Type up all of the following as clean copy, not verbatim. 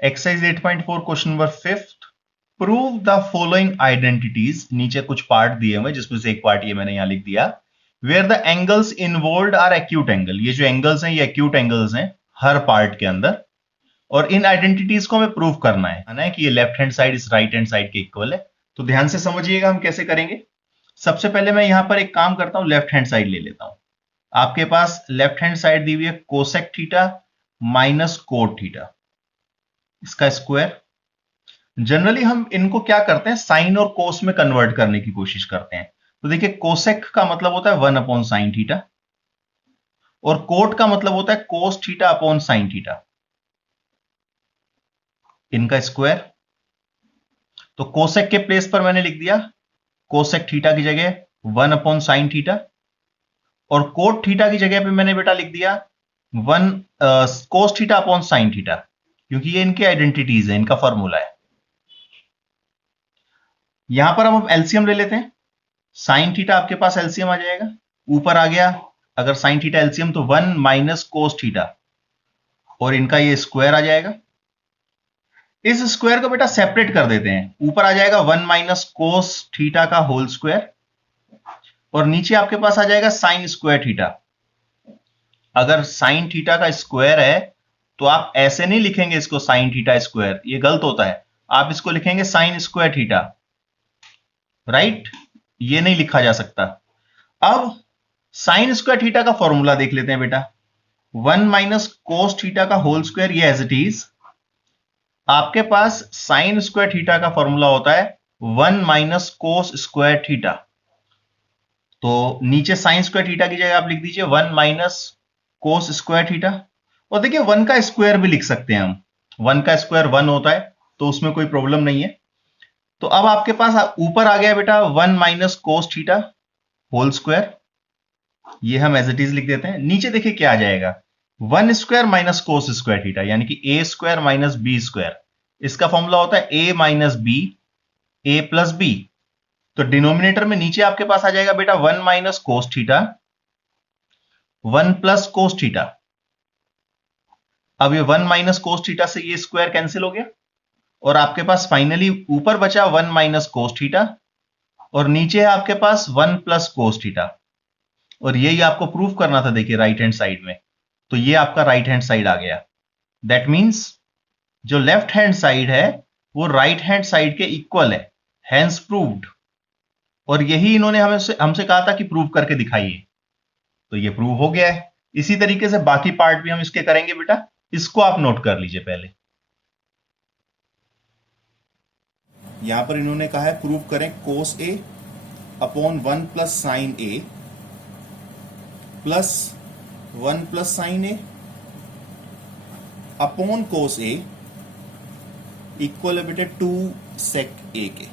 Exercise 8.4 question number 5th, prove the following identities. नीचे कुछ part दिए हुए जिसमें से एक पार्ट ये मैंने यहां लिख दिया, where the angles involve are acute angle. ये जो एंगल्स हैं ये एक्यूट एंगल्स हैं हर पार्ट के अंदर, और इन आइडेंटिटीज को हमें प्रूव करना है कि ये लेफ्ट हैंड साइड इस राइट हैंड साइड के इक्वल है। तो ध्यान से समझिएगा हम कैसे करेंगे। सबसे पहले मैं यहां पर एक काम करता हूं, लेफ्ट हैंड साइड ले लेता हूं। आपके पास लेफ्ट हैंड साइड दी हुई है cosec theta minus cot theta, इसका स्क्वायर। जनरली हम इनको क्या करते हैं, साइन और कोस में कन्वर्ट करने की कोशिश करते हैं। तो देखिए कोसेक का मतलब होता है 1/sin थीटा, और कोट का मतलब होता है कोस थीटा अपॉन साइन थीटा, इनका स्क्वायर। तो कोसेक के प्लेस पर मैंने लिख दिया कोसेक थीटा की जगह 1/sin थीटा, और कोट थीटा की जगह पे मैंने बेटा लिख दिया 1 कोस थीटा अपॉन साइन थीटा, क्योंकि ये इनकी आइडेंटिटीज है, इनका फॉर्मूला है। यहां पर हम अब एलसीएम ले लेते हैं। साइन थीटा आपके पास एलसीएम आ जाएगा, ऊपर आ गया अगर साइन थीटा एलसीएम तो 1 माइनस कोस थीटा, और इनका ये स्क्वायर आ जाएगा। इस स्क्वायर को बेटा सेपरेट कर देते हैं, ऊपर आ जाएगा 1 माइनस कोस थीटा का होल स्क्वायर, और नीचे आपके पास आ जाएगा साइन स्क्वायर थीटा। अगर साइन थीटा का स्क्वायर है तो आप ऐसे नहीं लिखेंगे इसको साइन थीटा स्क्वायर, ये गलत होता है। आप इसको लिखेंगे साइन स्क्वायर थीटा, राइट? ये नहीं लिखा जा सकता। अब साइन स्क्वायर थीटा का फॉर्मूला देख लेते हैं बेटा। 1 माइनस कोस थीटा का होल स्क्वायर, ये एज इट इज। आपके पास साइन स्क्वायर थीटा का फॉर्मूला होता है 1 माइनस कोस स्क्वायर थीटा। तो नीचे साइन स्क्वायर थीटा की जगह आप लिख दीजिए 1 माइनस कोस स्क्वायर थीटा। और देखिए 1 का स्क्वायर भी लिख सकते हैं हम, 1 का स्क्वायर 1 होता है, तो उसमें कोई प्रॉब्लम नहीं है। तो अब आपके पास ऊपर आ गया बेटा 1 minus cos theta whole square, ये हम एज इट इज लिख देते हैं। नीचे देखिए क्या आ जाएगा, 1 square minus cos square theta, यानी कि ए स्क्वायर माइनस बी स्क्वायर। इसका फॉर्मूला होता है ए minus B, A plus B. तो डिनोमिनेटर में नीचे आपके पास आ जाएगा बेटा 1 minus cos theta, 1 plus cos theta. अब ये 1 माइनस कोस थीटा से ये स्क्वायर कैंसिल हो गया, और आपके पास फाइनली ऊपर बचा 1 माइनस कोस थीटा, और नीचे है आपके पास 1 प्लस कोस थीटा। और यही आपको प्रूफ करना था, देखिए राइट हैंड साइड में। तो ये आपका राइट हैंड साइड आ गया। दैट मीन्स जो लेफ्ट हैंड साइड है वो राइट हैंड साइड के इक्वल है, हैंस प्रूव्ड। और यही इन्होंने हमसे कहा था कि प्रूव करके दिखाइए, तो ये प्रूव हो गया है। इसी तरीके से बाकी पार्ट भी हम इसके करेंगे बेटा, इसको आप नोट कर लीजिए पहले। यहां पर इन्होंने कहा है प्रूव करें कोस a upon 1 plus sine A plus 1 plus sine A upon cos A equal है बेटे 2 सेक ए के।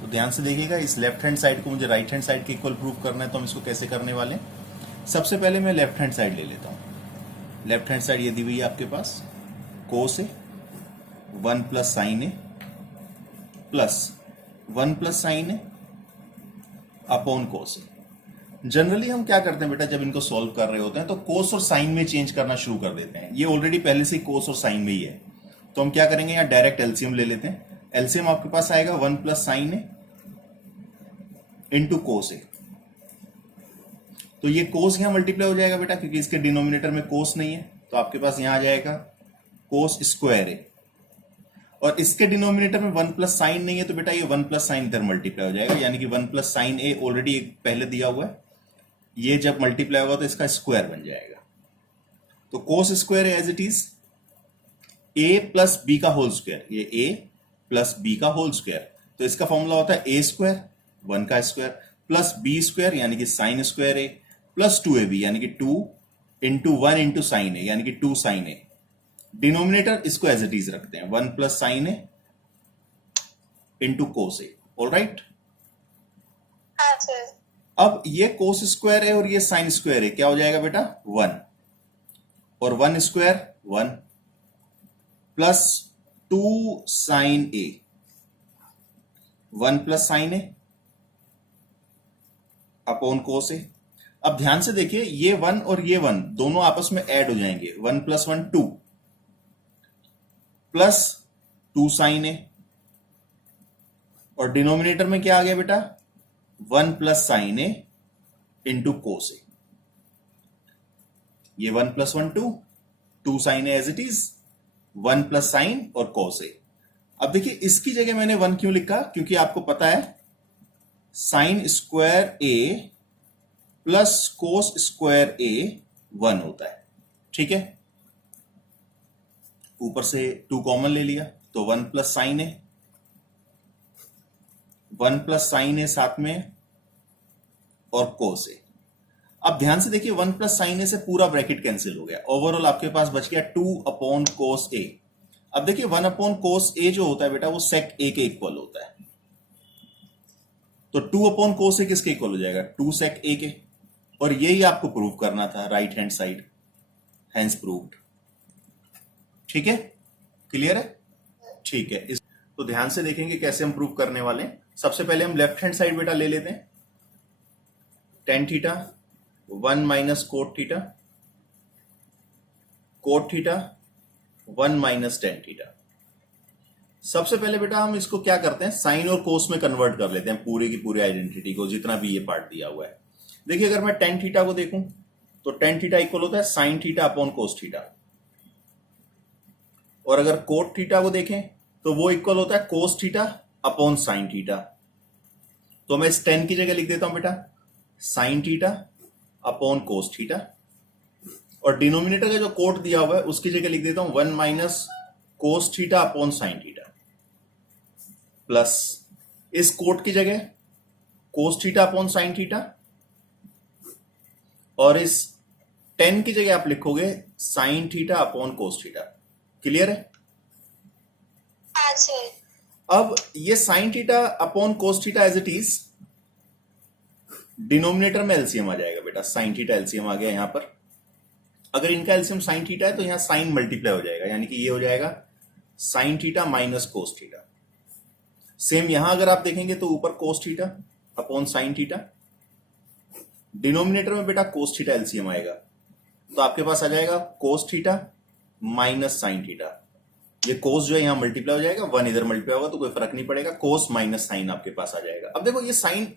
तो ध्यान से देखिएगा, इस लेफ्ट हैंड साइड को मुझे राइट हैंड साइड के इक्वल प्रूव करना है, तो हम इसको कैसे करने वाले हैं। सबसे पहले मैं लेफ्ट हैंड साइड ले लेता हूं। लेफ्ट हैंड साइड ये दी हुई है आपके पास कोस ए 1 प्लस साइन ए प्लस 1 प्लस साइन ए अपॉन कोस ए। जनरली हम क्या करते हैं बेटा, जब इनको सॉल्व कर रहे होते हैं तो कोस और साइन में चेंज करना शुरू कर देते हैं। ये ऑलरेडी पहले से ही कोस और साइन में ही है, तो हम क्या करेंगे, यहां डायरेक्ट एलसीएम ले लेते हैं। एलसीएम आपके पास आएगा 1 plus sine A into cos ए। तो ये कोस यहां मल्टीप्लाई हो जाएगा बेटा, क्योंकि इसके डिनोमिनेटर में कोस नहीं है, तो आपके पास यहां आ जाएगा कोस स्क्वायर ए। और इसके डिनोमिनेटर में 1 प्लस साइन नहीं है, तो बेटा ये 1 प्लस साइन इधर मल्टीप्लाई हो जाएगा, यानी कि 1 प्लस साइन ए ऑलरेडी पहले दिया हुआ है, ये जब मल्टीप्लाई होगा तो इसका स्क्वायर बन जाएगा। तो cos square as it is A plus B का होल स्क्वायर, ये ए प्लस बी का होल स्क्वायर। तो इसका फॉर्मूला होता है ए स्क्वायर 1 का स्क्वायर प्लस बी स्क्वायर यानी कि साइन स्क्वायर ए प्लस 2ab यानी कि 2 इंटू 1 इंटू साइन ए यानी कि 2 साइन ए। डिनोमिनेटर इसको एज इट इज रखते हैं 1 plus sine A into cos A. All right, अब ये कोस स्क्वायर है और ये साइन स्क्वायर है, क्या हो जाएगा बेटा 1, और 1 स्क्वायर 1 प्लस 2 साइन ए 1 प्लस साइन ए अपॉन कोस ए। अब ध्यान से देखिए, ये 1 और ये 1 दोनों आपस में ऐड हो जाएंगे, 1 प्लस 1 2 प्लस 2 साइन ए, और डिनोमिनेटर में क्या आ गया बेटा 1 plus sine A into cos A. ये 1 plus 1 2 sine A as it is, 1 plus sine और कोस ए। अब देखिए इसकी जगह मैंने 1 क्यों लिखा, क्योंकि आपको पता है साइन स्क्वायर ए प्लस कोस स्क्वायर ए 1 होता है। ठीक है, ऊपर से 2 कॉमन ले लिया तो 1 प्लस साइन ए, 1 प्लस साइन ए साथ में और कोस ए। अब ध्यान से देखिए 1 प्लस साइन ए से पूरा ब्रैकेट कैंसिल हो गया, ओवरऑल आपके पास बच गया 2 अपॉन कोस ए। अब देखिए 1 अपॉन कोस ए जो होता है बेटा वो सेक ए के इक्वल होता है, तो 2 अपॉन कोस ए किसके इक्वल हो जाएगा 2 सेक ए के, और यही आपको प्रूव करना था right hand side, hence proved. ठीक है, क्लियर है? ठीक है, इस तो ध्यान से देखेंगे कैसे हम प्रूव करने वाले हैं। सबसे पहले हम लेफ्ट हैंड साइड बेटा ले लेते हैं, tan theta 1 minus cot theta, cot theta 1 minus tan theta. सबसे पहले बेटा हम इसको क्या करते हैं साइन और कोस में कन्वर्ट कर लेते हैं पूरी की पूरी आइडेंटिटी को, जितना भी ये पार्ट दिया हुआ है। देखिए अगर मैं टेन थीटा को देखूं तो टेन थीटा इक्वल होता है sign theta upon cos theta, और अगर कोट थीटा को देखें तो वो इक्वल होता है कोस थीटा अपॉन साइन थीटा। तो मैं इस 10 की जगह लिख देता हूं बेटा sign theta upon cos theta, और डिनोमिनेटर का जो कोट दिया हुआ है उसकी जगह लिख देता हूं 1 minus cos theta upon sine theta, plus इस कोट की जगह cos theta upon sine theta, और इस 10 की जगह आप लिखोगे sine theta upon cos theta. Clear है? अब ये sine theta upon cos theta as it is denominator में एलसीएम आ जाएगा बेटा, साइन थीटा एलसीएम आ गया यहां पर। अगर इनका एलसीएम साइन थीटा है तो यहां साइन मल्टीप्लाई हो जाएगा, यानी कि ये हो जाएगा sine theta minus cos theta. Same यहां अगर आप देखेंगे तो ऊपर कोस theta upon sine theta, denominator में बेटा कोस थीटा एलसीएम आएगा तो आपके पास आ जाएगा cos theta minus sine theta. ये कोस जो है यहां मल्टीप्लाई हो जाएगा, 1 इधर मल्टीप्लाई होगा तो कोई फर्क नहीं पड़ेगा, कोस माइनस साइन आपके पास आ जाएगा। अब देखो ये साइन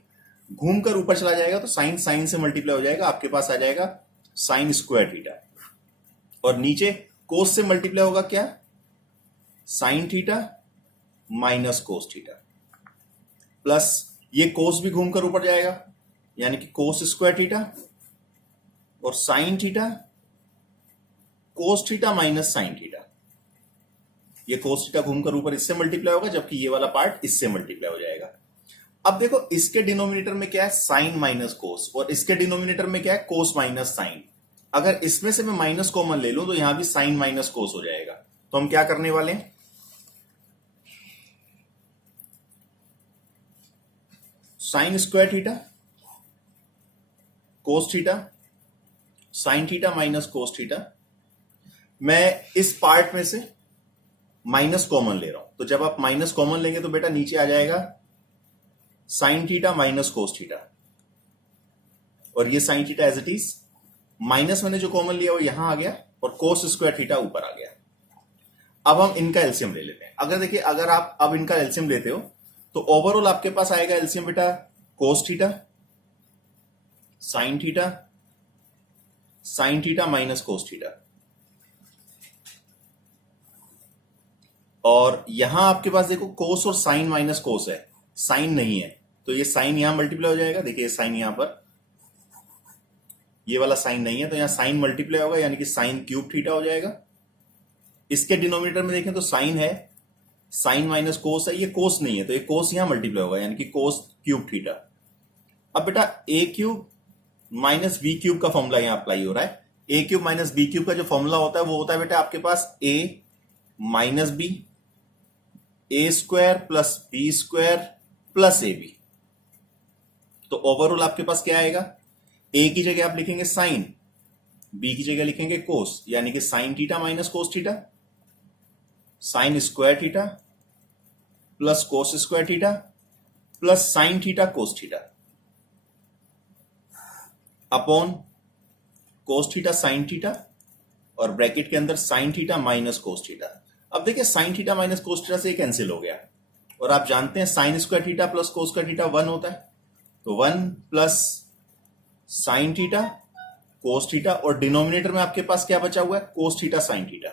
घूमकर ऊपर चला जाएगा तो साइन साइन से मल्टीप्लाई हो जाएगा, आपके पास आ जाएगा साइन स्क्वायर थीटा, और नीचे कोस से मल्टीप्लाई होगा क्या sign theta minus cos theta, plus ये कोस भी घूमकर ऊपर जाएगा यानी कि कोस स्क्वायर थीटा, और sine theta cos theta minus sine theta. ये कोस थीटा घूमकर ऊपर इससे मल्टीप्लाई होगा, जबकि ये वाला पार्ट इससे मल्टीप्लाई हो जाएगा। अब देखो इसके डिनोमिनेटर में क्या है साइन माइनस कोस, और इसके डिनोमिनेटर में क्या है कोस माइनस साइन। अगर इसमें से मैं माइनस कॉमन ले लूं तो यहां भी साइन माइनस कोस हो जाएगा। तो हम क्या करने वाले हैं sign square theta cos theta sine theta minus cos theta, मैं इस पार्ट में से माइनस कॉमन ले रहा हूं। तो जब आप माइनस कॉमन लेंगे तो बेटा नीचे आ जाएगा sine theta minus cos theta, और ये sine theta as it is, minus मैंने जो कॉमन लिया वो यहां आ गया, और कोस स्क्वायर थीटा ऊपर आ गया। अब हम इनका एलसीएम ले लेते हैं। अगर देखिए अगर आप अब इनका एलसीएम लेते हो तो ओवरऑल आपके पास आएगा एलसीएम बेटा cos theta sine theta minus cos theta, और यहां आपके पास देखो कोस और साइन माइनस कोस है, साइन नहीं है तो ये साइन यहां मल्टीप्लाई हो जाएगा। देखिए साइन यहां पर, ये वाला साइन नहीं है तो यहां साइन मल्टीप्लाई होगा यानी कि साइन क्यूब थीटा हो जाएगा। इसके डिनोमिनेटर में देखें तो साइन है, साइन माइनस कोस है, ये कोस नहीं है तो ये कोस यहां मल्टीप्लाई होगा यानी कि कोस क्यूब थीटा। अब बेटा ए क्यूब माइनस बी क्यूब का फॉर्मूला यहां अप्लाई हो रहा है। ए क्यूब माइनस बी क्यूब का जो फॉर्मूला होता है वो होता है बेटा आपके पास a minus B, a square plus B square plus a b. तो ओवरऑल आपके पास क्या आएगा, ए की जगह आप लिखेंगे साइन, बी की जगह लिखेंगे कोस, यानी कि sign theta minus cos theta, sign square theta plus cos square theta plus sine theta cos theta upon cos theta sine theta, और ब्रैकेट के अंदर sign theta minus cos theta. अब देखिए sign theta minus cos theta से cancel हो गया, और आप जानते हैं sign square theta plus cos square theta 1 होता है, तो 1 plus sine theta cos theta, और डिनोमिनेटर में आपके पास क्या बचा हुआ है, cos theta sine theta.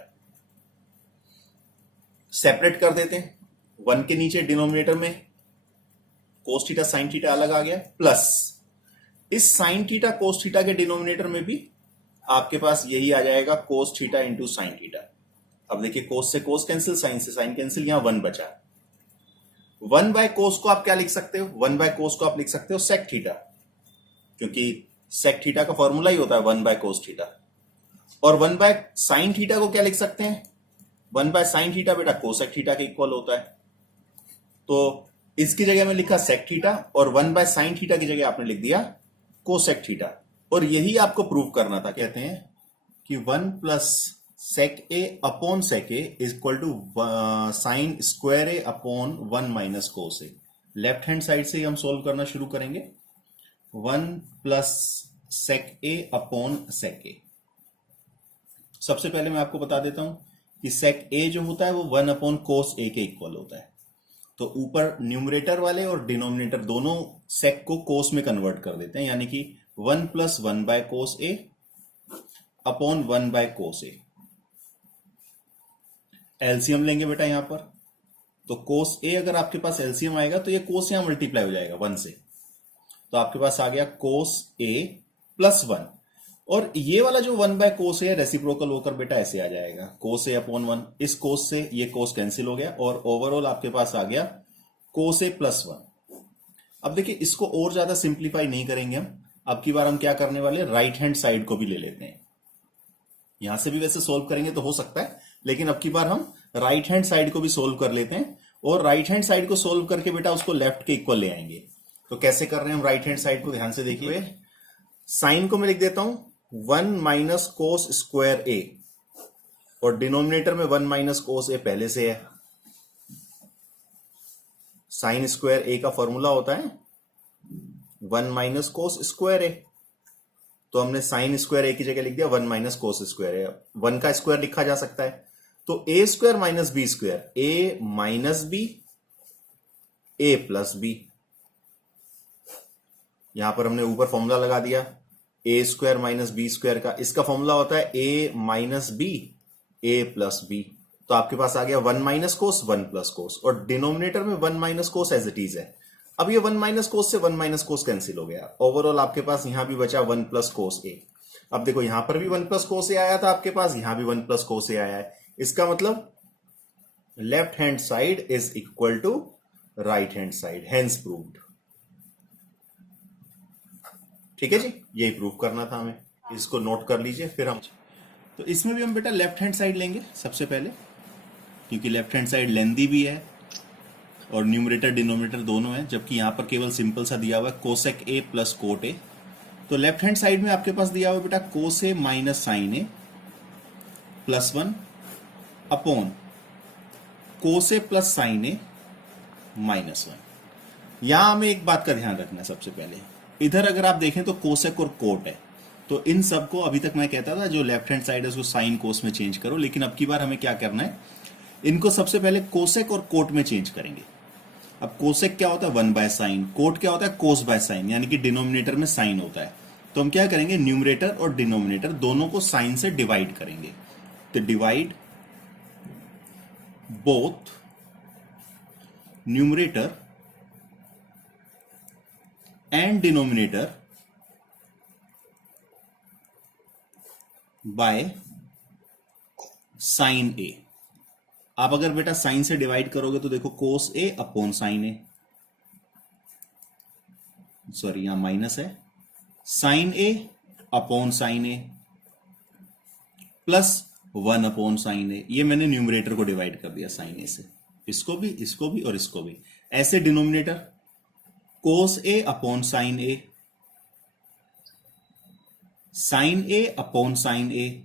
Separate कर देते हैं, 1 के नीचे डिनोमिनेटर में कोस थीटा साइन थीटा अलग आ गया, प्लस इस साइन थीटा कोस थीटा के डिनोमिनेटर में भी आपके पास यही आ जाएगा कोस थीटा इंटू साइन थीटा। अब देखिए कोस से कोस कैंसिल, साइन से साइन कैंसिल, यहां 1 बचा। 1 बाय कोस को आप क्या लिख सकते हो, 1 बाय कोस को आप लिख सकते हो सेक थीटा, क्योंकि सेक थीटा का फॉर्मूला ही होता है 1 बाय कोस थीटा। और 1 बाय साइन थीटा को क्या लिख सकते हैं, 1 बाय साइन थीटा बेटा कोसेक थीटा के इक्वल होता है, तो इसकी जगह में लिखा सेक थीटा, और 1 बाय साइन थीटा की जगह आपने लिख दिया कोसेक थीटा। और यही आपको प्रूव करना था, कहते हैं कि 1 plus sec A upon sec A is equal to sine square A upon 1 minus cos A. Left hand side से ही हम सोल्व करना शुरू करेंगे, 1 plus sec A upon sec ए। सबसे पहले मैं आपको बता देता हूं कि सेक ए जो होता है वो 1 अपॉन कोस ए के इक्वल होता है, तो ऊपर न्यूमरेटर वाले और डिनोमिनेटर दोनों सेक को कोस में कन्वर्ट कर देते हैं, यानी कि 1 plus 1 by cos a upon 1 by cos A. LCM लेंगे बेटा यहां पर, तो कोस ए अगर आपके पास एलसीएम आएगा तो ये कोस यहां मल्टीप्लाई हो जाएगा 1 से, तो आपके पास आ गया कोस ए प्लस 1, और ये वाला जो 1 बाय कोस ए रेसिप्रोकल होकर बेटा ऐसे आ जाएगा कोस ए अपॉन 1। इस कोस से ये कोस कैंसिल हो गया, और ओवरऑल आपके पास आ गया कोस ए प्लस 1। अब देखिए इसको और ज्यादा सिंप्लीफाई नहीं करेंगे हम, अब की बार हम क्या करने वाले, राइट हैंड साइड को भी ले लेते हैं। यहां से भी वैसे सोल्व करेंगे तो हो सकता है, लेकिन अब की बार हम राइट हैंड साइड को भी सोल्व कर लेते हैं, और राइट हैंड साइड को सोल्व करके बेटा उसको लेफ्ट के इक्वल ले आएंगे। तो कैसे कर रहे हैं हम राइट हैंड साइड को, ध्यान से देखिए। साइन को मैं लिख देता हूं 1 माइनस कोस स्क्वायर ए, और डिनोमिनेटर में 1 माइनस कोस ए पहले से है। साइन स्क्वायर ए का फॉर्मूला होता है 1 माइनस कोस स्क्वायर ए, तो हमने साइन स्क्वायर ए की जगह लिख दिया 1 माइनस कोस स्क्वायर ए। 1 का स्क्वायर लिखा जा सकता है, तो ए square minus B square, A minus B A plus B. यहां पर हमने ऊपर फॉर्मूला लगा दिया ए स्क्वायर माइनस बी स्क्वायर का, इसका फॉर्मूला होता है ए minus B A plus B. तो आपके पास आ गया 1 माइनस कोस 1 प्लस कोस, और डिनोमिनेटर में 1 minus cos as it is है। अब ये 1 माइनस कोस से 1 माइनस कोस कैंसिल हो गया, ओवरऑल आपके पास यहां भी बचा 1 प्लस कोस ए। अब देखो यहां पर भी 1 प्लस कोस ए आया था आपके पास, यहां भी 1 प्लस कोस ए आया है, इसका मतलब left hand side is equal to right hand side, hence proved. ठीक है जी, यही प्रूव करना था हमें, इसको नोट कर लीजिए। फिर हम तो इसमें भी हम बेटा लेफ्ट हैंड साइड लेंगे सबसे पहले, क्योंकि लेफ्ट हैंड साइड लेंथी भी है और न्यूमरेटर डिनोमिनेटर दोनों है, जबकि यहां पर केवल सिंपल सा दिया हुआ है कोसेक ए प्लस कोट ए। तो लेफ्ट हैंड साइड में आपके पास दिया हुआ बेटा कोस ए minus sine A plus 1 upon cos A plus sine A minus 1। यहां हमें एक बात का ध्यान रखना है, सबसे पहले इधर अगर आप देखें तो कोसेक और कोट है, तो इन सबको अभी तक मैं कहता था जो लेफ्ट हैंड साइड है उसको साइन कोस में चेंज करो, लेकिन अब की बार हमें क्या करना है, इनको सबसे पहले कोसेक और कोट में चेंज करेंगे। अब कोसेक क्या होता है 1 बाय साइन, कोट क्या होता है कोस बाय साइन, यानी कि डिनोमिनेटर में साइन होता है। तो हम क्या करेंगे, न्यूमरेटर और डिनोमिनेटर दोनों को साइन से डिवाइड करेंगे। तो divide both numerator and denominator by sine a. आप अगर बेटा साइन से डिवाइड करोगे तो देखो cos a upon sine a, sorry यहां माइनस है, sine A upon sine A plus 1 upon sine a. ये मैंने न्यूमरेटर को डिवाइड कर दिया साइन ए से, इसको भी और इसको भी। ऐसे denominator cos a upon sine A, sign A upon sine A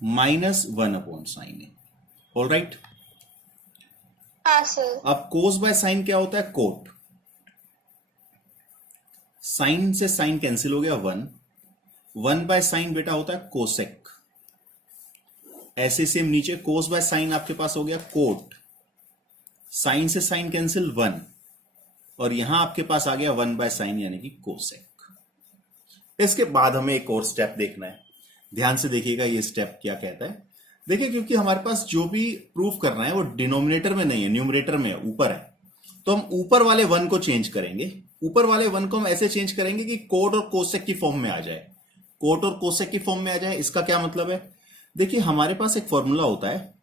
minus 1 upon sine A. All right, हाँ सर। अब कोस बाय साइन क्या होता है, कोट। साइन से साइन कैंसिल हो गया 1 बाय साइन बेटा होता है कोसेक। ऐसे सेम नीचे कोस बाय साइन आपके पास हो गया कोट, साइन से साइन कैंसिल 1, और यहां आपके पास आ गया 1 बाय साइन यानी कि कोसेक। इसके बाद हमें एक और स्टेप देखना है, ध्यान से देखिएगा ये स्टेप क्या कहता है। देखिए क्योंकि हमारे पास जो भी प्रूफ करना है वो डिनोमिनेटर में नहीं है, न्यूमरेटर में है, ऊपर है, तो हम ऊपर वाले 1 को चेंज करेंगे। ऊपर वाले 1 को हम ऐसे चेंज करेंगे कि कोट और कोसेक की फॉर्म में आ जाए, कोट और कोसेक की फॉर्म में आ जाए। इसका क्या मतलब है, देखिए हमारे पास एक फॉर्मूला होता है,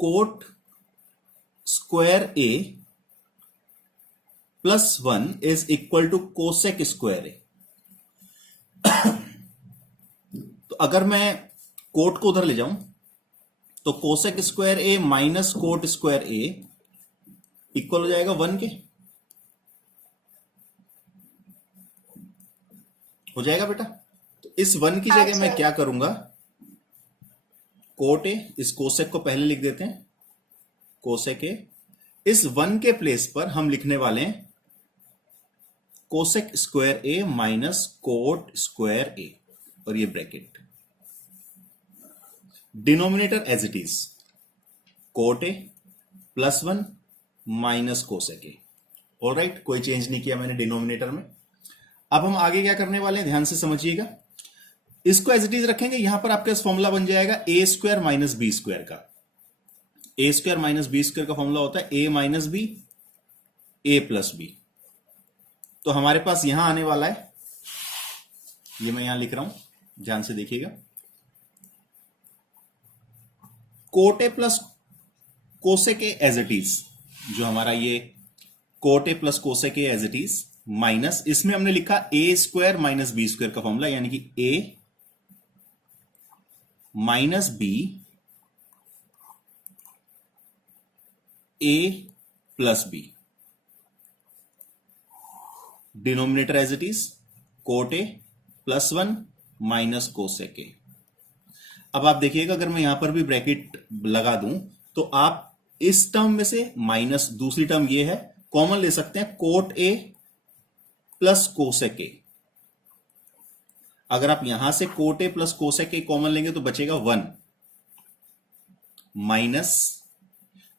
cot square A plus 1 is equal to cosec square a. तो अगर मैं कोट को उधर ले जाऊं तो cosec square A minus cot square a equal हो जाएगा 1 के, हो जाएगा बेटा। तो इस 1 की जगह मैं क्या करूंगा, कोट ए, इस कोसेक को पहले लिख देते हैं, कोसेक ए, इस 1 के प्लेस पर हम लिखने वाले हैं cosec square A minus cot square A, और ये bracket, denominator as it is, cot A plus 1 minus cosec A. Alright, कोई चेंज नहीं किया मैंने डिनोमिनेटर में। अब हम आगे क्या करने वाले हैं, ध्यान से समझिएगा। इसको एज इट इज रखेंगे, यहां पर आपके पास फॉर्मूला बन जाएगा ए स्क्वायर माइनस बी स्क्वायर का। ए स्क्वायर माइनस बी स्क्वायर का फॉर्मूला होता है ए minus B A plus B. तो हमारे पास यहां आने वाला है, ये मैं यहां लिख रहा हूं, ध्यान से देखिएगा, cot A plus cosec A as it is, जो हमारा ये cot A plus cosec A as it is, minus इसमें हमने लिखा A square minus B square का फॉर्मूला, यानी कि A minus B A plus B, denominator as it is cot A plus 1 minus cosec A. अब आप देखिएगा, अगर मैं यहां पर भी ब्रैकेट लगा दूं तो आप इस टर्म में से माइनस दूसरी टर्म ये है, कॉमन ले सकते हैं, कोट ए प्लस कोसेक ए। अगर आप यहां से coat A plus cosec A common लेंगे तो बचेगा 1 माइनस,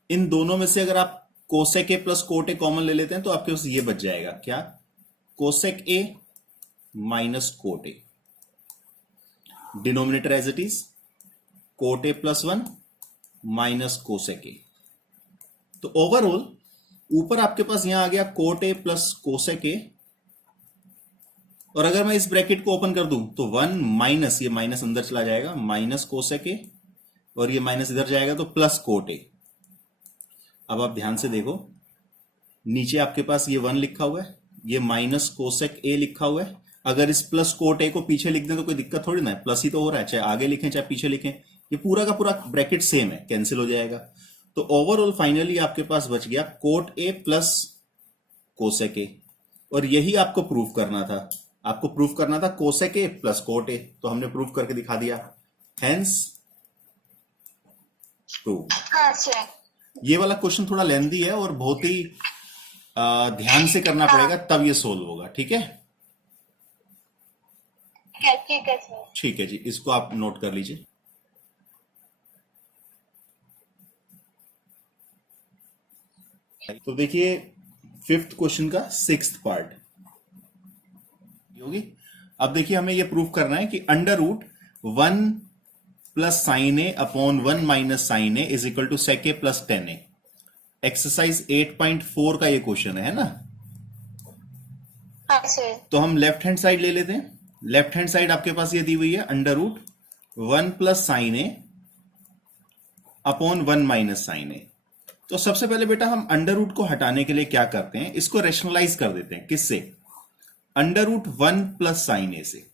इन दोनों में से अगर आप कोसेक ए प्लस कोट ए कॉमन ले लेते हैं तो आपके पास ये बच जाएगा, क्या, cosec A minus cot A, denominator as it is cot A plus 1 minus cosec A. तो ओवरऑल ऊपर आपके पास यहां आ गया cot A plus cosec A, और अगर मैं इस ब्रैकेट को ओपन कर दूं तो 1 माइनस, ये माइनस अंदर चला जाएगा, माइनस कोसेक ए, और ये माइनस इधर जाएगा तो प्लस कोट ए। अब आप ध्यान से देखो, नीचे आपके पास ये 1 लिखा हुआ है, ये माइनस कोसेक ए लिखा हुआ है। अगर इस प्लस कोट ए को पीछे लिख दें तो कोई दिक्कत थोड़ी ना है, प्लस ही तो हो रहा है, चाहे आगे लिखें चाहे पीछे लिखें, ये पूरा का पूरा ब्रैकेट सेम है, कैंसिल हो जाएगा। तो ओवरऑल फाइनली आपके पास बच गया cot A plus cosec A, और यही आपको प्रूफ करना था, आपको प्रूफ करना था कोसेक ए प्लस कोट ए, तो हमने प्रूफ करके दिखा दिया, हेंस प्रूफ। ये वाला क्वेश्चन थोड़ा लेंथी है और बहुत ही ध्यान से करना पड़ेगा तब ये सोल्व होगा, ठीक है? ठीक है सर। ठीक है जी, इसको आप नोट कर लीजिए। तो देखिए 5th क्वेश्चन का 6th पार्ट होगी। अब देखिए हमें यह प्रूफ करना है कि under root 1 plus sine A upon 1 minus sine A is equal to sec A plus 10 A. Exercise 8.4 का ये क्वेश्चन है ना? हाँ सर। तो हम लेफ्ट हैंड साइड ले लेते हैं। लेफ्ट हैंड साइड आपके पास ये दी हुई है अंडर रूट 1 प्लस साइन ए अपॉन 1 माइनस साइन ए। तो सबसे पहले बेटा हम अंडर रूट को हटाने के लिए क्या करते हैं, इसको रेशनलाइज कर देते हैं। किससे? Under root 1 plus sine A से।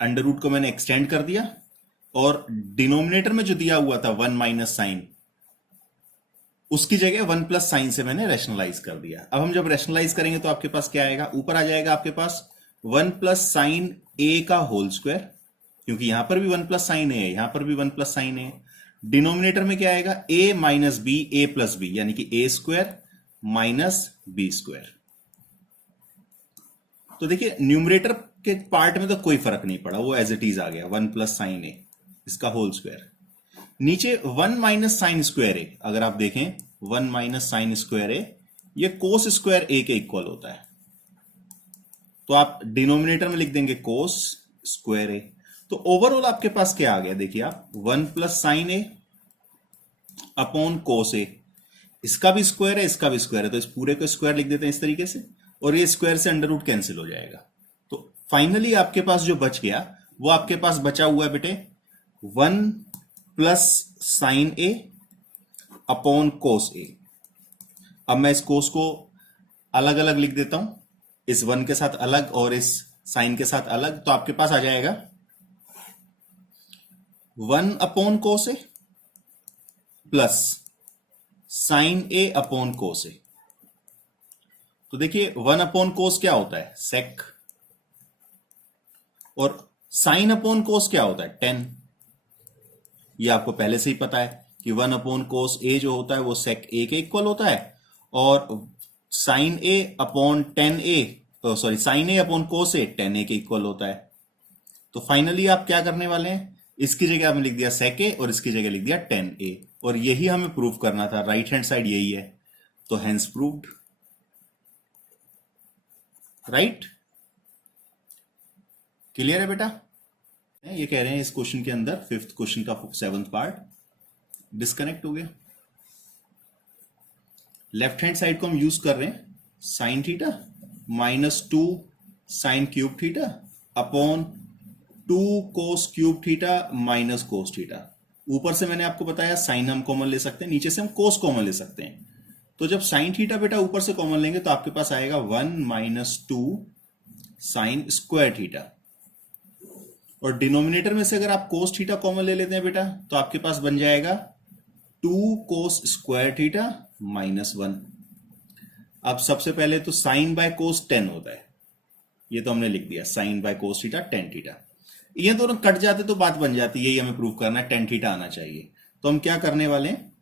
अंडर रूट को मैंने एक्सटेंड कर दिया और डिनोमिनेटर में जो दिया हुआ था 1 माइनस साइन, उसकी जगह 1 प्लस साइन से मैंने रैशनलाइज कर दिया। अब हम जब रैशनलाइज करेंगे तो आपके पास क्या आएगा, ऊपर आ जाएगा आपके पास 1 प्लस साइन ए का होल स्क्वायर, क्योंकि यहां पर भी 1 प्लस साइन ए है, यहां पर भी 1 प्लस साइन ए। डिनोमिनेटर में क्या आएगा, ए minus B A plus B, यानी कि ए स्क्वायर माइनस बी स्क्वायर। तो देखिए न्यूमरेटर के पार्ट में तो कोई फर्क नहीं पड़ा, वो एज इट इज आ गया 1 प्लस साइन ए इसका होल स्क्वायर। नीचे 1 माइनस साइन स्क्वायर ए, अगर आप देखें 1 माइनस साइन स्क्वायर ए, ये कोस स्क्वायर ए के इक्वल होता है, तो आप डिनोमिनेटर में लिख देंगे कोस स्क्वायर ए। तो ओवरऑल आपके पास क्या आ गया, देखिए आप 1 plus sine A upon cos A, इसका भी स्क्वायर है इसका भी स्क्वायर है, तो इस पूरे को स्क्वायर लिख देते हैं इस तरीके से, और ये स्क्वायर से अंडर रूट कैंसिल हो जाएगा। तो फाइनली आपके पास जो बच गया वो आपके पास बचा हुआ है बेटे 1 प्लस साइन ए अपॉन कोस ए। अब मैं इस कोस को अलग अलग लिख देता हूं, इस 1 के साथ अलग और इस साइन के साथ अलग, तो आपके पास आ जाएगा 1 upon cos A plus sine A upon कोस ए। तो देखिए 1 अपॉन कोस क्या होता है, सेक, और साइन अपॉन कोस क्या होता है, 10। ये आपको पहले से ही पता है कि 1 अपॉन कोस ए जो होता है वो सेक ए के इक्वल होता है, और साइन ए अपॉन 10a, सॉरी साइन ए अपॉन कोस ए 10a के इक्वल होता है। तो फाइनली आप क्या करने वाले हैं, इसकी जगह आपने लिख दिया सेक ए और इसकी जगह लिख दिया 10a, और यही हमें प्रूव करना था, राइट हैंड साइड यही है, तो हेंस प्रूव्ड, राइट। क्लियर है बेटा? ये कह रहे हैं इस क्वेश्चन के अंदर, 5th क्वेश्चन का 7th पार्ट डिस्कनेक्ट हो गया। लेफ्ट हैंड साइड को हम यूज कर रहे हैं sign theta minus 2 sine cube theta upon 2 cos cube theta minus cos theta. ऊपर से मैंने आपको बताया साइन हम कॉमन ले सकते हैं, नीचे से हम कोस कॉमन ले सकते हैं। तो जब साइन थीटा बेटा ऊपर से कॉमन लेंगे तो आपके पास आएगा 1 माइनस 2 साइन स्क्वायर थीटा, और डिनोमिनेटर में से अगर आप कोस थीटा कॉमन ले लेते हैं बेटा तो आपके पास बन जाएगा 2 कोस स्क्वायर थीटा माइनस 1। अब सबसे पहले तो साइन बाय कोस 10 होता है, ये तो हमने लिख दिया, sine by cos theta 10 theta. ये दोनों कट जाते तो बात बन जाती, यही हमें प्रूव करना है, 10 थीटा आना चाहिए। तो हम क्या करने वाले हैं,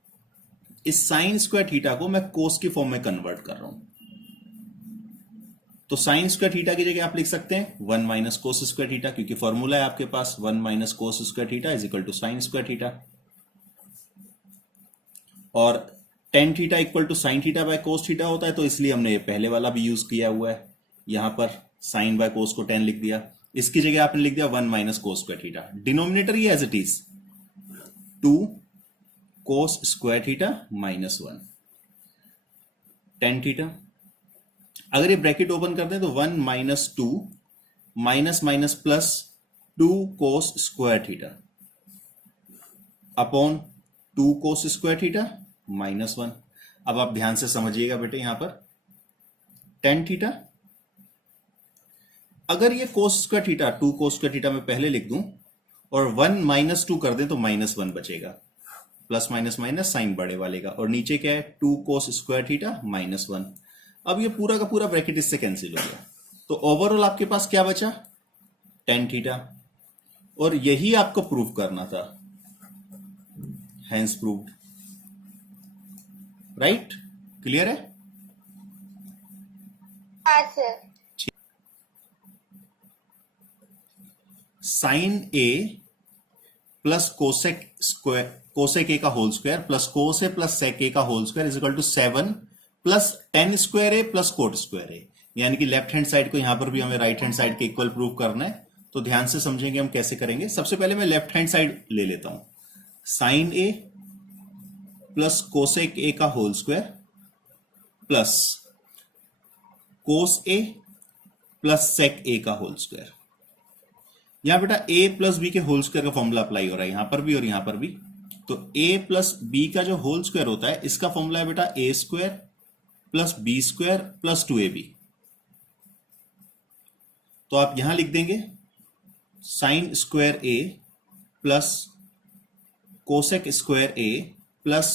इस साइन स्क्वायर थीटा को मैं कोस की फॉर्म में कन्वर्ट कर रहा हूं। तो साइन स्क्वायर थीटा की जगह आप लिख सकते हैं 1 माइनस कोस स्क्वायर थीटा, क्योंकि फॉर्मूला है आपके पास 1 minus cos square theta is equal to sine square theta, और tan theta equal to sine theta by cos theta होता है, तो इसलिए हमने ये पहले वाला भी यूज किया हुआ है, यहां पर साइन बाय कोस को 10 लिख दिया, इसकी जगह आपने लिख दिया 1 minus cos square theta. Denominator ये as it is 2 cos square theta minus 1 tan theta. अगर ये ब्रैकेट ओपन करते हैं तो 1 minus 2 minus minus plus 2 cos square theta upon 2 cos square theta minus 1। अब आप ध्यान से समझिएगा बेटे, यहां पर टेन थीटा, अगर ये कोस square theta 2 cos square theta मैं पहले लिख दूं और 1 माइनस 2 कर दें तो माइनस 1 बचेगा, प्लस माइनस माइनस साइन बड़े वाले का, और नीचे क्या है 2 कोस स्क्वायर थीटा माइनस 1। अब ये पूरा का पूरा ब्रैकेट इससे कैंसिल हो गया, तो ओवरऑल आपके पास क्या बचा, टेन थीटा, और यही आपको प्रूव करना था, हेंस प्रूव्ड, राइट। क्लियर है? हाँ sir. Sine A plus cosec square, cosec A का whole square plus cos A plus sec A का whole square is equal to 7 plus tan square A plus cot square A. यानी कि left hand side को यहां पर भी हमें right hand side के इक्वल प्रूव करना है, तो ध्यान से समझेंगे हम कैसे करेंगे। सबसे पहले मैं लेफ्ट हैंड साइड ले लेता हूं, sine A plus cosec A का whole square plus cos A plus sec A का होल स्क्वायर। यहां बेटा a प्लस बी के होल स्क्वायर का फॉर्मूला अप्लाई हो रहा है यहां पर भी और यहां पर भी, तो a प्लस बी का जो होल स्क्वायर होता है इसका फॉर्मूला है बेटा a square plus B square plus 2ab। तो आप यहां लिख देंगे sine square a plus cosec square a plus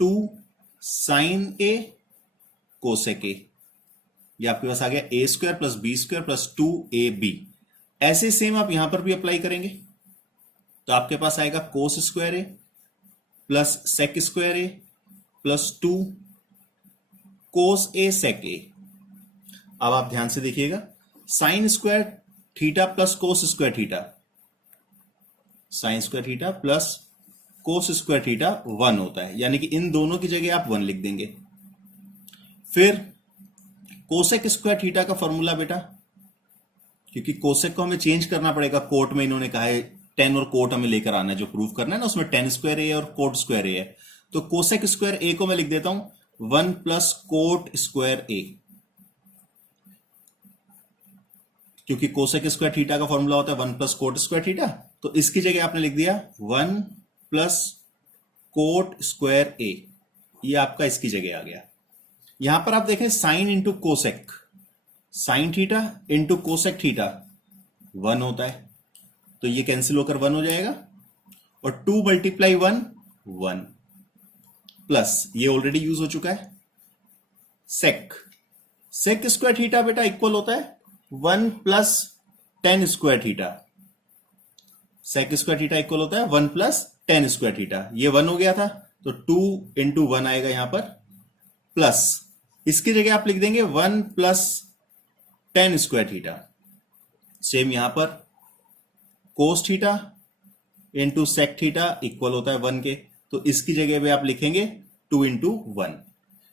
2 sine a cosec a। ये आपके पास आ गया a square plus B square plus 2ab। ऐसे सेम आप यहां पर भी अप्लाई करेंगे, तो आपके पास आएगा कोस स्क्वायर ए प्लस सेक स्क्वायर ए प्लस 2 कोस ए सेक ए। अब आप ध्यान से देखिएगा, sign square theta plus cos square theta, sign square theta plus cos square theta 1 होता है, यानी कि इन दोनों की जगह आप 1 लिख देंगे। फिर कोसेक स्क्वायर थीटा का फॉर्मूला बेटा, क्योंकि कोसेक को हमें चेंज करना पड़ेगा, कोट में इन्होंने कहा है 10 और कोट हमें लेकर आना है, जो प्रूव करना है ना उसमें 10 स्क्वायर ए और कोट स्क्वायर ए है। तो कोसेक स्क्वायर ए को मैं लिख देता हूं 1 प्लस कोट स्क्वायर ए, क्योंकि कोसेक स्क्वायर थीटा का फॉर्मूला होता है 1 प्लस कोट स्क्वायर थीटा। तो इसकी जगह आपने लिख दिया 1 प्लस कोट स्क्वायर ए, ये आपका इसकी जगह आ गया। यहां पर आप देखें sine into cosec, sine theta into cosec theta 1 होता है, तो ये कैंसिल होकर 1 हो जाएगा, और 2 मल्टीप्लाई 1 1 प्लस ये ऑलरेडी यूज हो चुका है सेक, सेक स्क्वायर थीटा बेटा इक्वल होता है 1 plus tan square theta, sec square theta equal होता है 1 प्लस टेन स्क्वायर थीटा। ये 1 हो गया था, तो 2 इंटू 1 आएगा यहां पर, प्लस इसकी जगह आप लिख देंगे 1 plus tan square theta. Same यहां पर cos theta into sec theta equal होता है 1 के, तो इसकी जगह पे आप लिखेंगे 2 इंटू 1।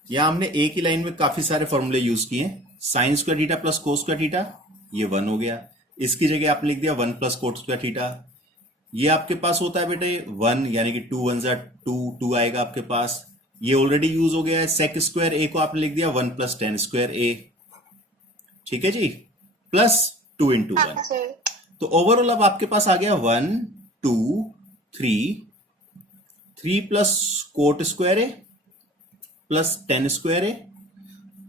यहां हमने एक ही लाइन में काफी सारे फॉर्मूले यूज किए, sign square theta plus cos square theta, ये 1 हो गया, इसकी जगह आप लिख दिया 1 प्लस कोट स्क्वायर थीटा। ये आपके पास होता है बेटे 1, यानी कि 2 1 2 2 आएगा आपके पास, ये ऑलरेडी यूज हो गया है। सेक स्क्वायर ए को आपने लिख दिया 1 प्लस टेन स्क्वायर ए, ठीक है जी, प्लस 2 इंटू 1। हाँ सर। तो ओवरऑल अब आपके पास आ गया 1 2 3 प्लस कोट स्क्वायर ए प्लस टेन स्क्वायर ए,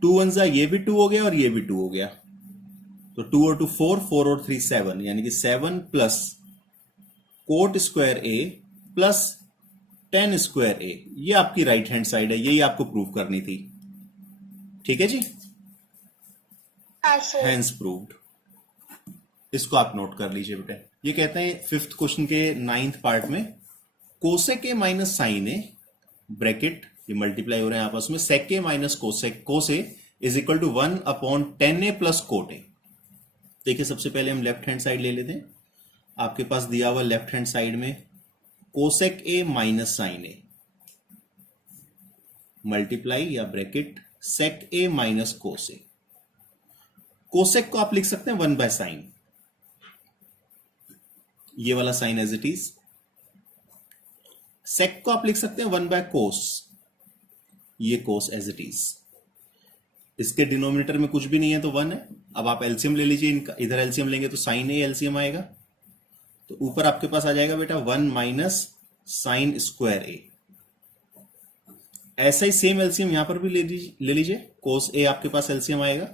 2 1 ये भी 2 हो गया और ये भी 2 हो गया, तो 2 और 2 4, 4 और 3 7, यानी कि 7 प्लस कोट स्क्वायर ए प्लस टेन स्क्वायर ए, ये आपकी राइट हैंड साइड है, यही आपको प्रूव करनी थी, ठीक है जी, हाँ सर। Hence proved. इसको आप नोट कर लीजिए बेटा। ये कहते हैं 5th क्वेश्चन के 9th पार्ट में, cosec A minus sine A bracket, ये मल्टीप्लाई हो रहा है आपस में, sec A minus cosec cos A is equal to 1 upon tan A plus cot A. देखिए सबसे पहले हम लेफ्ट हैंड साइड ले लेते हैं, आपके पास दिया हुआ लेफ्ट हैंड साइड में cosec A minus sine A multiply या bracket sec A minus cos A. Cosec को आप लिख सकते हैं 1 बाय साइन, ये वाला साइन एज इट इज। सेक को आप लिख सकते हैं 1 बाय कोस, ये कोस एज इट इज। इसके डिनोमिनेटर में कुछ भी नहीं है तो 1 है। अब आप एलसीएम ले लीजिए इनका, इधर एलसीएम लेंगे तो साइन ए एलसीएम आएगा, तो ऊपर आपके पास आ जाएगा बेटा 1 माइनस साइन स्क्वायर ए। ऐसा ही सेम एलसीएम यहां पर भी ले लीजिए, कोस ए आपके पास एलसीएम आएगा,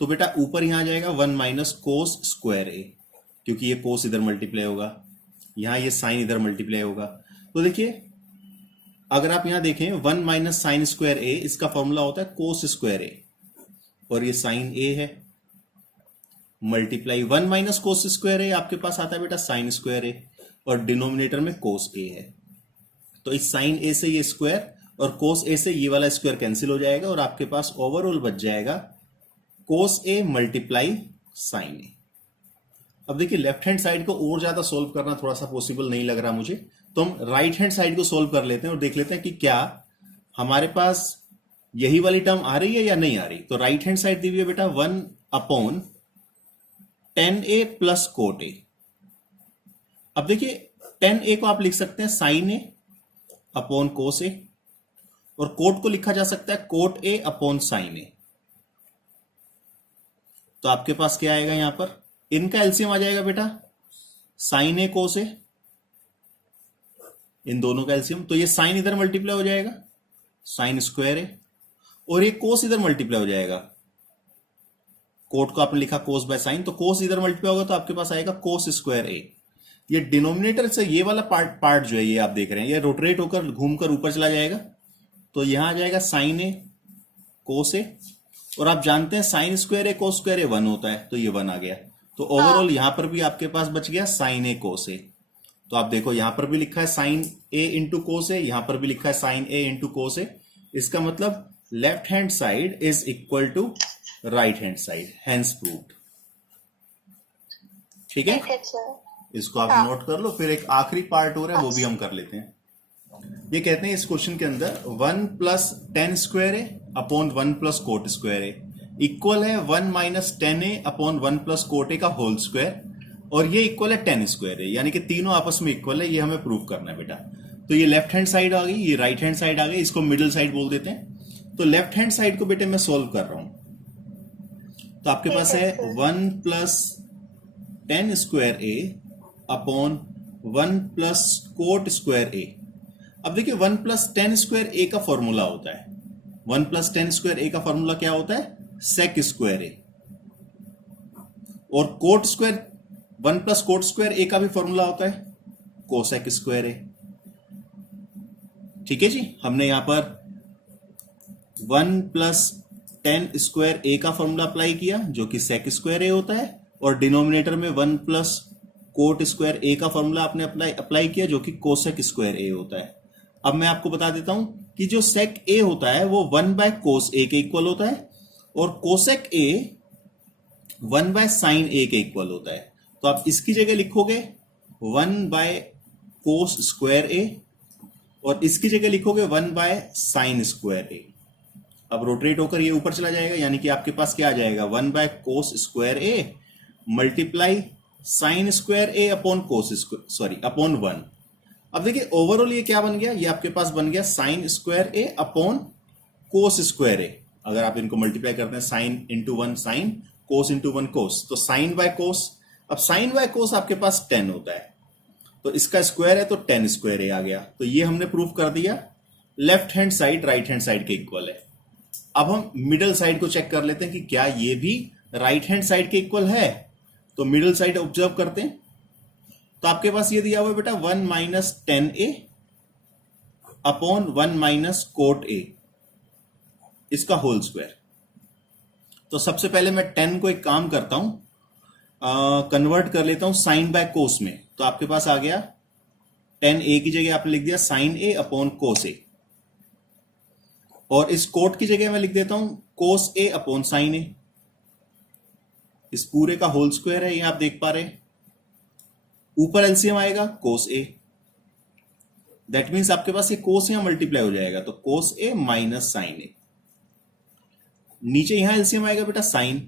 तो बेटा ऊपर यहां आ जाएगा 1 माइनस कोस स्क्वायर ए, क्योंकि ये कोस इधर मल्टीप्लाई होगा, यहां ये साइन इधर मल्टीप्लाई होगा। तो देखिए अगर आप यहां देखें 1 माइनस साइन स्क्वायर ए, इसका फॉर्मूला होता है कोस स्क्वायर ए, और ये साइन ए है, मल्टीप्लाई 1 माइनस कोस स्क्वायर ए आपके पास आता है बेटा साइन स्क्वायर ए, और डिनोमिनेटर में कोस ए है, तो इस साइन ए से ये स्क्वायर और कोस ए से ये वाला स्क्वायर कैंसिल हो जाएगा, और आपके पास ओवरऑल बच जाएगा कोस ए मल्टीप्लाई साइन ए। अब देखिए लेफ्ट हैंड साइड को और ज्यादा सोल्व करना थोड़ा सा पॉसिबल नहीं लग रहा मुझे, तो हम राइट हैंड साइड को सोल्व कर लेते हैं और देख लेते हैं कि क्या हमारे पास यही वाली टर्म आ रही है या नहीं आ रही। तो राइट हैंड साइड दी हुई है बेटा 1 upon tan A plus cot ए। अब देखिए टेन ए को आप लिख सकते हैं साइन ए अपॉन कोस ए, और कोट को लिखा जा सकता है कोट ए अपॉन साइन ए। तो आपके पास क्या आएगा यहां पर, इनका एलसीएम आ जाएगा बेटा साइन ए कोस ए, इन दोनों का एलसीएम, तो ये साइन इधर मल्टीप्लाई हो जाएगा साइन स्क्वायर ए, और ये कोस इधर मल्टीप्लाई हो जाएगा, कोट को आपने लिखा कोस बाय साइन, तो कोस इधर मल्टीप्लाई होगा तो आपके पास आएगा कोस स्क्वायर ए। ये डिनोमिनेटर से ये वाला पार्ट जो है ये आप देख रहे हैं, ये रोटेट होकर घूमकर ऊपर चला जाएगा, तो यहां आ जाएगा साइन ए कोस ए, और आप जानते हैं साइन स्क्वायर ए कोस स्क्वायर ए 1 होता है, तो ये 1 आ गया। तो ओवरऑल यहां पर भी आपके पास बच गया साइन ए कोस ए। तो आप देखो यहां पर भी लिखा है साइन ए इंटू कोस ए, यहां पर भी लिखा है sine A into cos A. इसका मतलब left hand side is equal to right hand side, hence proved. ठीक है, ठीक है सर। इसको आप हाँ। नोट कर लो। फिर एक आखिरी पार्ट हो रहा है, वो भी हम कर लेते हैं। ये कहते हैं इस क्वेश्चन के अंदर 1 plus tan square A upon 1 plus cot square a equal है 1 माइनस टेन ए अपॉन 1 प्लस कोट ए का होल स्क्वायर, और ये इक्वल है 10 स्क्वायर है, यानी कि तीनों आपस में इक्वल है। ये हमें प्रूव करना है बेटा। तो ये लेफ्ट हैंड साइड आ गई, ये राइट हैंड साइड आ गई, इसको मिडिल साइड बोल देते हैं। तो लेफ्ट हैंड साइड को बेटे मैं सोल्व कर रहा हूं। तो आपके ठीक पास है है sir. 1 plus tan square A upon 1 plus cot square ए। अब देखिए 1 प्लस टेन स्क्वायर ए का फॉर्मूला होता है, 1 प्लस टेन स्क्वायर ए का फॉर्मूला क्या होता है? Sec square A. और cot square 1 plus cot square A का भी फॉर्मूला होता है कोसेक स्क्वायर ए। ठीक है जी, हमने यहां पर 1 प्लस टेन स्क्वायर ए का फॉर्मूला अप्लाई किया जो कि सेक स्क्वायर ए होता है, और डिनोमिनेटर में 1 प्लस कोट स्क्वायर ए का फॉर्मूला आपने अप्लाई किया जो कि कोसेक स्क्वायर ए होता है। अब मैं आपको बता देता हूं कि जो सेक ए होता है वो 1 बाय कोस ए के इक्वल होता है, और कोसेक ए 1 बाय साइन ए के इक्वल होता है। तो आप इसकी जगह लिखोगे 1 बाय कोस स्क्वायर ए, और इसकी जगह लिखोगे 1 बाय साइन स्क्वायर ए। अब रोटेट होकर ये ऊपर चला जाएगा, यानी कि आपके पास क्या आ जाएगा? 1 by cos square A multiply sign square A upon cos sorry upon 1। अब देखिए ओवरऑल ये क्या बन गया? ये आपके पास बन गया sign square A upon cos square ए। अगर आप इनको मल्टीप्लाई करते हैं, साइन इंटू 1 साइन, कोस इंटू 1 कोस, तो साइन बाय कोस। अब साइन बाय कोस आपके पास 10 होता है, तो इसका स्क्वायर है तो 10 स्क्वायर ए आ गया। तो ये हमने प्रूव कर दिया left hand side right hand side के इक्वल है। अब हम मिडल साइड को चेक कर लेते हैं कि क्या ये भी राइट हैंड साइड के इक्वल है। तो मिडल साइड ऑब्जर्व करते हैं। तो आपके पास ये दिया हुआ है बेटा 1 माइनस टेन ए अपॉन 1 माइनस कोट ए, इसका होल स्क्वायर। तो सबसे पहले मैं 10 को एक काम करता हूं, कन्वर्ट कर लेता हूं साइन बाय कोस में। तो आपके पास आ गया 10 ए की जगह आपने लिख दिया साइन ए अपॉन कोस ए, और इस कोट की जगह मैं लिख देता हूं कोस ए अपॉन साइन ए। इस पूरे का होल स्क्वायर है, ये आप देख पा रहे हैं। ऊपर एलसीएम आएगा कोस ए, दैट मीन्स आपके पास ये कोस यहां मल्टीप्लाई हो जाएगा, तो कोस ए माइनस साइन ए। नीचे यहां एलसीएम आएगा बेटा साइन,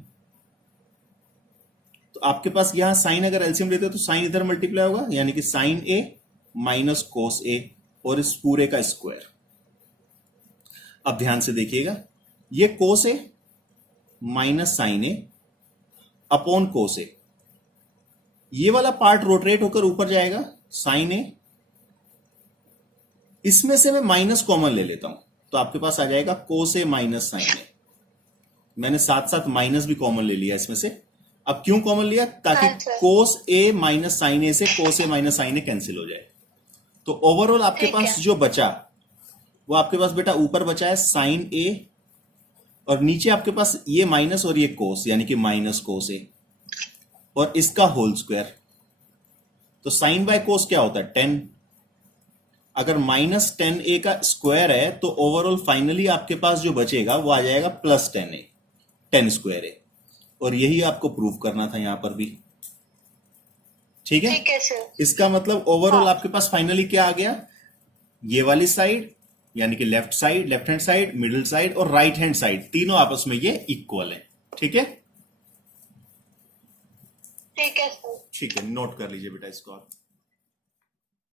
तो आपके पास यहां साइन अगर एलसीएम लेते हो तो साइन इधर मल्टीप्लाई होगा, यानी कि साइन ए माइनस कोस ए, और इस पूरे का स्क्वायर। अब ध्यान से देखिएगा, ये कोस ए minus sine A upon cos A, ये वाला पार्ट रोटेट होकर ऊपर जाएगा साइन ए। इसमें से मैं माइनस कॉमन ले लेता हूं, तो आपके पास आ जाएगा कोस ए माइनस साइन ए। मैंने साथ साथ माइनस भी कॉमन ले लिया इसमें से। अब क्यों कॉमन लिया? ताकि अच्छा। कोस ए माइनस साइन ए से कोस ए माइनस साइन ए कैंसिल हो जाए। तो ओवरऑल आपके ठीक पास है। जो बचा वो आपके पास बेटा ऊपर बचा है साइन ए, और नीचे आपके पास ये माइनस और ये कोस, यानी कि माइनस कोस ए, और इसका होल स्क्वायर। तो साइन बाय कोस क्या होता है? 10। अगर माइनस 10 ए का स्क्वायर है तो ओवरऑल फाइनली आपके पास जो बचेगा वो आ जाएगा प्लस 10 ए, 10 स्क्वायर ए। और यही आपको प्रूव करना था यहां पर भी। ठीक है, ठीक है सर। इसका मतलब ओवरऑल हाँ। आपके पास फाइनली क्या आ गया? ये वाली साइड यानी कि left side, left hand side, middle side और राइट हैंड साइड, तीनों आपस में ये इक्वल है। ठीक है, ठीक है सर। ठीक है, नोट कर लीजिए बेटा इसको आप।